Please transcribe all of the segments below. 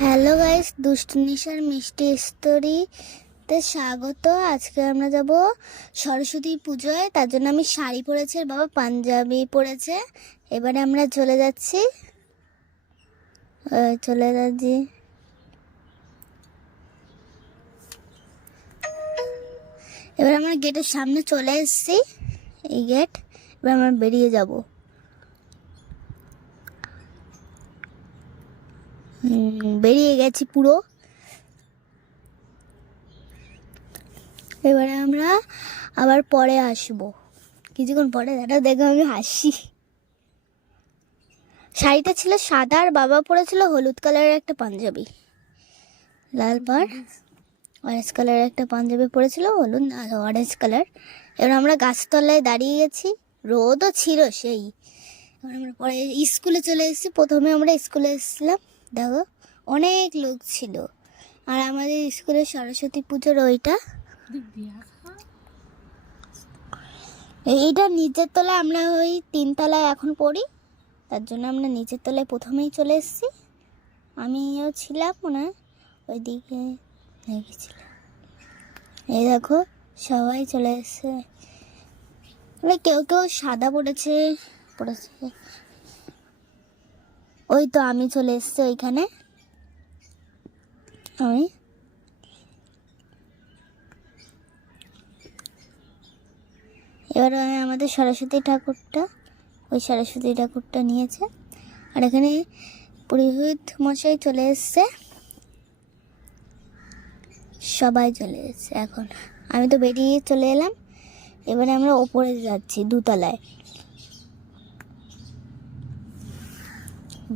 Hello guys, দুষ্টু নিশার মিষ্টি স্টোরিতে স্বাগত। আজকে আমরা যাব সরস্বতী পুজোয়, তার জন্য আমি শাড়ি পরেছি আর বাবা পাঞ্জাবি পরেছে। এবারে আমরা চলে যাচ্ছি। চলে যাচ্ছি। এবার আমরা গেটের সামনে চলে এসেছি, এই গেট। এবার আমরা বেরিয়ে যাব। বেরিয়ে গেছি পুরো। এবারে আমরা আবার পরে আসব। কিছুক্ষণ পরে, দাদা, দেখো আমি হাসি। শাড়িটা ছিল সাদা আর বাবা পরেছিল হলুদ কালারের একটা পাঞ্জাবি। লাল পাড় অরেঞ্জ কালারের একটা পাঞ্জাবি পরেছিল, হলুদ আর অরেঞ্জ কালার। এবার আমরা গাছতলায় দাঁড়িয়ে গেছি। রোদও ছিল সেই। এবার আমরা পরে স্কুলে চলে এসেছি। প্রথমে আমরা স্কুলে এসেছিলাম। দেখো অনেক লোক ছিল। আর আমাদের স্কুলে সরস্বতী পুজোর ওইটা। এইটা নিচের তলায় আমরা ওই তিনতলায় এখন পড়ি। তার জন্য আমরা নিচের তলায় প্রথমেই চলে এসেছি। আমিও ছিলাম হয়, ওইদিকে গেছিলাম এই দেখো, সবাই চলে এসছে। মানে কেউ কেউ সাদা পড়েছে পড়েছে। ওই তো আমি চলে এসেছি ওইখানে। আমি। এবার আমাদের সরস্বতী ঠাকুরটা, ওই সরস্বতী ঠাকুরটা নিয়েছে। আর এখানে পুরোহিত মশাই চলে এসছে। সবাই চলে এসছে এখন। আমি তো বেরিয়ে চলে এলাম। এবারে আমরা ওপরে যাচ্ছি, দুতলায়।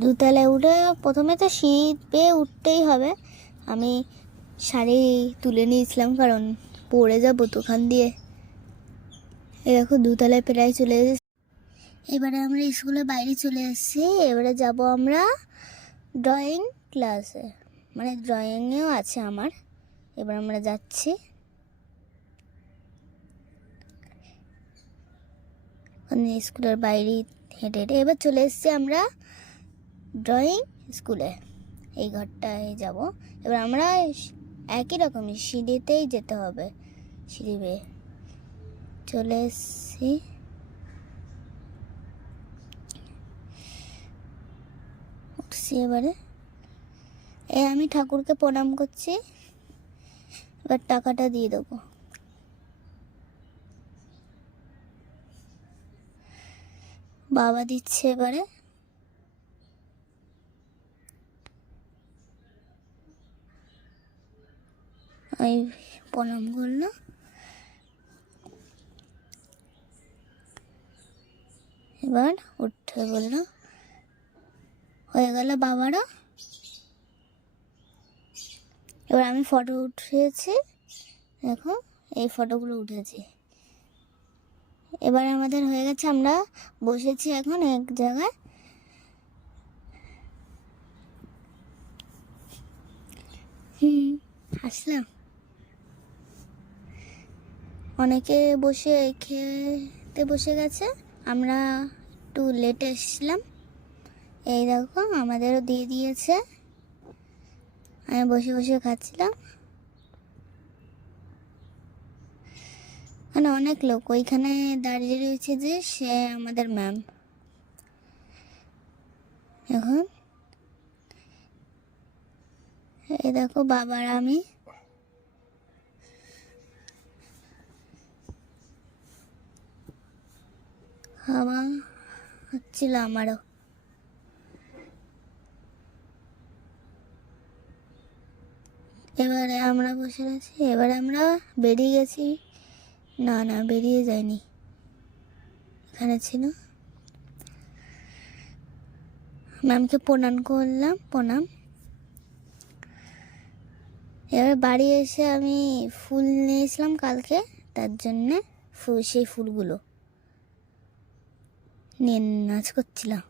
দুতলায় উঠে প্রথমে তো শীত পেয়ে উঠতেই হবে। আমি শাড়ি তুলে নিয়েছিলাম কারণ পড়ে যাব ওখান দিয়ে। এই দেখো, দুতলায় প্রায় চলে এসেছি। এবারে আমরা স্কুলের বাইরে চলে এসেছি। এবারে যাব আমরা ড্রয়িং ক্লাসে মানে ড্রয়িংয়েও আছে আমার। এবার আমরা যাচ্ছি। স্কুলের বাইরে হেঁটে হেঁটে এবার চলে এসেছি আমরা ড্রয়িং স্কুলে এই ঘরটায় যাব। এবার আমরা একই রকমই সিঁড়িতেই যেতে হবে। সিঁড়ি বেয়ে চলে এসেছি। উঠছি এবারে। এ, আমি ঠাকুরকে প্রণাম করছি। এবার টাকাটা দিয়ে দেবো। বাবা দিচ্ছে এবারে। ওই করল। এবার উঠতে বলল, হয়ে গেল বাবারও এবার আমি ফটো উঠিয়েছি। দেখো, এই ফটোগুলো উঠেছি। এবার আমাদের হয়ে গেছে, আমরা বসেছি এখন এক জায়গায়। হুম, আসলাম। অনেকে বসে খেতে বসে গেছে। আমরা একটু লেটে এসেছিলাম। এই দেখো, আমাদেরও দিয়ে দিয়েছে। আমি বসে বসে খাচ্ছিলাম। মানে অনেক লোক। ওইখানে দাঁড়িয়ে রয়েছে যে সে আমাদের ম্যাম এখন এই দেখো, বাবার আমি খাওয়া হচ্ছিল আমারও। এবারে আমরা বসে আছি, এবারে আমরা বেরিয়ে গেছি। না না, বেরিয়ে যাইনি। এখানে ছিল। ম্যামকে প্রণাম করলাম, প্রণাম। এবার বাড়ি এসে আমি ফুল নিয়েছিলাম কালকে, তার জন্যে সেই ফুলগুলো। নিয়ে নাচ করছিলাম